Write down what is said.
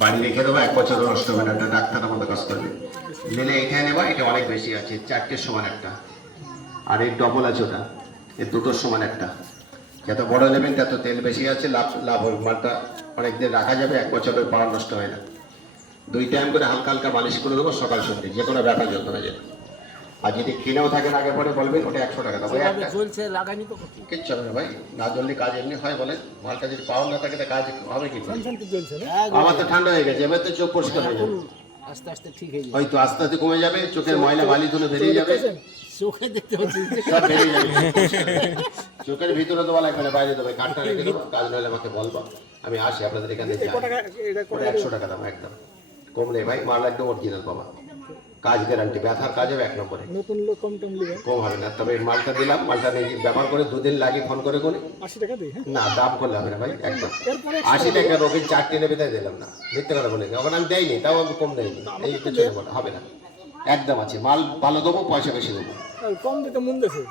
বাড়ি রেখে দেবো, 1 বছর নষ্ট হবে না, একটা ডাক্তারের মতো কাজ করবে। নিলে এখানে নেবা, এটা অনেক বেশি আছে, 4টের সমান একটা, আর এর ডবল আছে ওটা, এর দুটোর সমান একটা। যত বড় নেবেন তত তেল বেশি আছে, লাভ লাভ হবে, মালটা অনেকদিন রাখা যাবে, 1 বছরের পাওয়ার নষ্ট হয় না। 2 টাইম করে হালকা হালকা মালিশ করে দেবো, সকাল সন্ধ্যে, যে কোনো ব্যথা যত হয়ে যাবে। আর যদি কিনেও থাকেন আগে পরে বলবেন, ওটা 100 টাকা দেবো। কিচ্ছু হবে না ভাই, না জ্বললে কাজ এমনি হয় বলেন? মালটা যদি পাওয়ার না থাকে তো কাজ হবে কি করে? আমার তো ঠান্ডা হয়ে গেছে, এবার তো চোখ পরিষ্কার হয়ে যাবে, আস্তে আস্তে ঠিক হয়ে যাবে, হয়তো আস্তে আস্তে কমে যাবে, চোখের ময়লা বালি ধুলে বেরিয়ে যাবে, চোখে দেখতে পাচ্ছি সব বেরিয়ে যাবে। চোখের ভিতরে দেওয়া লাগবে না, বাইরে দেবে, কাঠটা রেখে দেবো, কাজ নইলে আমাকে বলবো, আমি আসি আপনাদের এখানে। 100 টাকা দাম, একদম কমলে ভাই, মাল একদম অরিজিনাল পাবা, কাজ গ্যারান্টি, ব্যথার কাজ হবে 1 নম্বরে, নতুন লোক কম টম নেবেন, কম হবে না। তবে মালটা দিলাম, মালটা নিয়ে ব্যবহার করে 2 দিন লাগে, ফোন করে করে 80 টাকা দিই। হ্যাঁ, না, দাম করলে হবে না ভাই, একদম 80 টাকা রোগীর 4টে নেবে, তাই দিলাম না, মিথ্যে কথা বলে, ওখানে আমি দেয়নি, তাও আমি কম দেয়নি, এই তো ছোটো কথা হবে না, একদম আছে মাল, ভালো দেবো, পয়সা বেশি দেবো। কম দিতে মন দেছে।